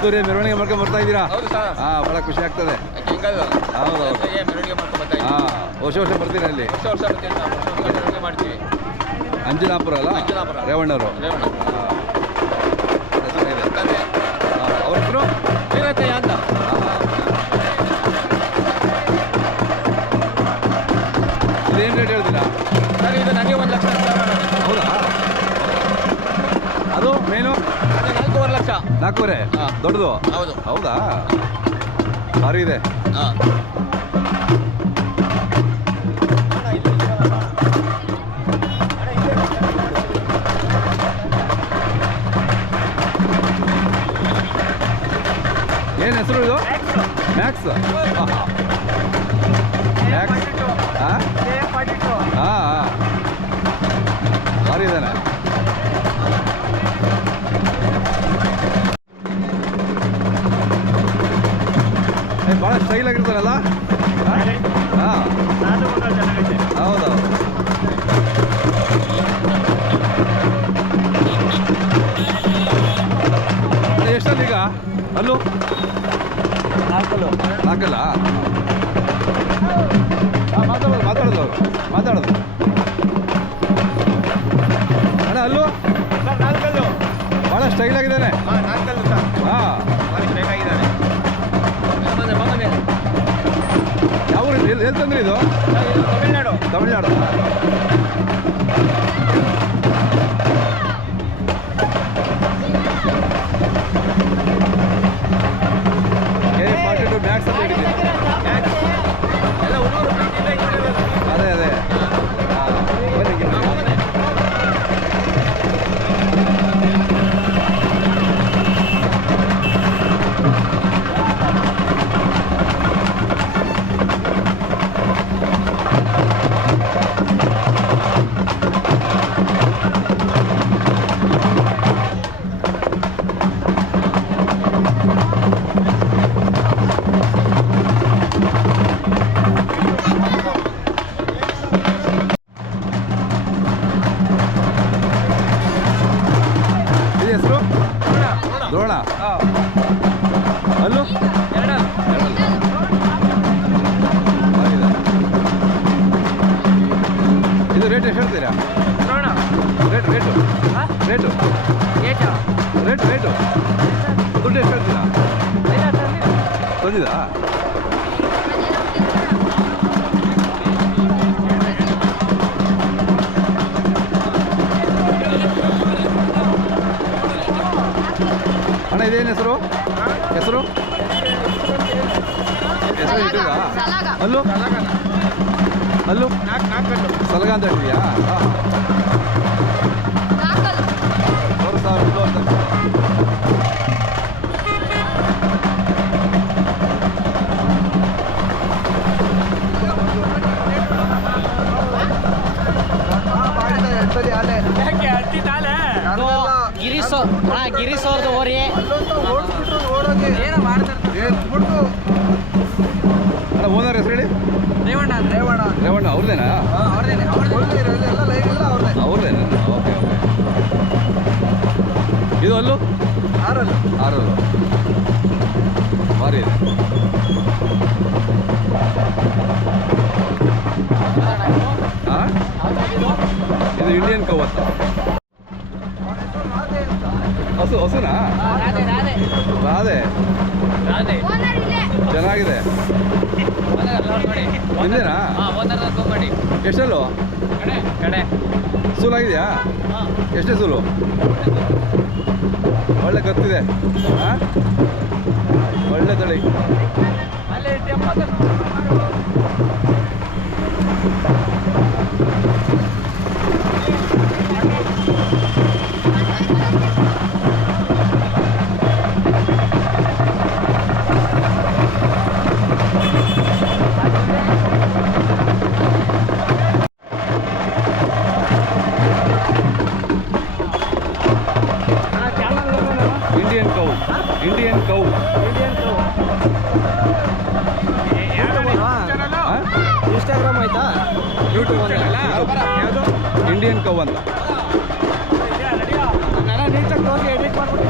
ಅದ್ದೂರಿ ಮೆರವಣಿಗೆ ಮಾಡ್ಕೊಂಡು ಬರ್ತಾ ಇದ್ದೀರಾ? ಹಾ ಬಹಳ ಖುಷಿ ಆಗ್ತದೆ. ಹೌದು ಹಾ ವರ್ಷ ವರ್ಷ ಬರ್ತೀರಾ ಅಲ್ಲಿ ಮಾಡ್ತೀವಿ. ಅಂಜನಾಪುರ ಅಲ್ಲ. ರೇವಣ್ಣವರು. ಅವ್ರ ಹೆಸರು? ವೀರಕ್ಕಯ್ಯ ಅಂತ. ಇದೇನು ರೇಟ್ ಹೇಳ್ತೀರಾ? ಸರ್ ಇದು ನನಗೆ ಒಂದು ಲಕ್ಷ ಸರ್ ಹೌದಾ? ಅದು ಮೇನು ನಾಲ್ಕೂವರೆ ಲಕ್ಷ. ನಾಲ್ಕೂವರೆ ಹಾ. ದೊಡ್ಡದು? ಹೌದು. ಹೌದಾ? ಭಾರಿ ಇದೆ. ಹಾಂ. ಏನು ಹೆಸರು ಇದು? ಮ್ಯಾಕ್ಸ್ ಮ್ಯಾಕ್ಸ್ ಹಾಂ? ಹಾಂ ಭಾರಿ ಇದ್ದಾನೆ ಭಾಳ ಸ್ಟೈಲ್ ಆಗಿರ್ತಾರಲ್ಲ ಹಾಂ. ಹೌದೌದು. ಎಷ್ಟಲ್ಲಿ ಈಗ? ಅಲ್ಲೂ? ನಾಲ್ಕಲ್ಲ. ಹಾಂ ಮಾತಾಡೋದು ಮಾತಾಡೋದು ಅವ್ರು. ಮಾತಾಡೋದು. ಎಲ್ಲಿ ತಂದ್ರಿ ಇದು? ತಮಿಳ್ನಾಡು. ತಮಿಳ್ನಾಡು. ದ್ರೋಣ ಅಲ್ಲೂ. ಇದು ರೇಟ್ ಎಷ್ಟು ಹೇಳ್ತೀರಾ ನೋಡೋಣ. Rate rate? Rate? Rate rate ಇದೇನು ಹೆಸರು? ಹೆಸರು? ಹೆಸರು ಇಟ್ಟಿಲ್ಲ ಸಲಾಗ. ಅಲ್ಲೂ? ಅಲ್ಲೂ? ಸಲಗ ಅಂತ ಹೇಳ್ತೀಯಾ. ಮೂರು ಸಾವಿರ ಅಂತ. ಯಾಕೆ ಹತ್ತಿ ತಾಳೆ? ಗಿರೀಶ್ ಅವ್ರದ್ದು ಓರಿ ಏನೋ ಮಾಡ್ತಿರ್ತಾರೆ. ರಾಧೆ. ರಾಧೆ. ಚೆನ್ನಾಗಿದೆ. ನಿಂದೇನಾ. ಎಷ್ಟಲ್ಲು ಕಡೆ ಕಡೆ. ಸೂಲಾಗಿದೆಯಾ ಎಷ್ಟೇ ಸುಲು ಒಳ್ಳೆ ಕತ್ತಿದೆ ಹಾಂ? ಒಳ್ಳೆ ತಳಿ. ಇನ್ಸ್ಟಾಗ್ರಾಮ್ ಆಯ್ತಾ? ಯೂಟ್ಯೂಬ್ ಯಾವುದು? ಇಂಡಿಯನ್ ಕವ್ ಅಂತ. ನಾನು ನೀಟಾಗಿ ತೋರಿಸಿ ಎಡಿಟ್ ಮಾಡ್ಬಿಟ್ಟು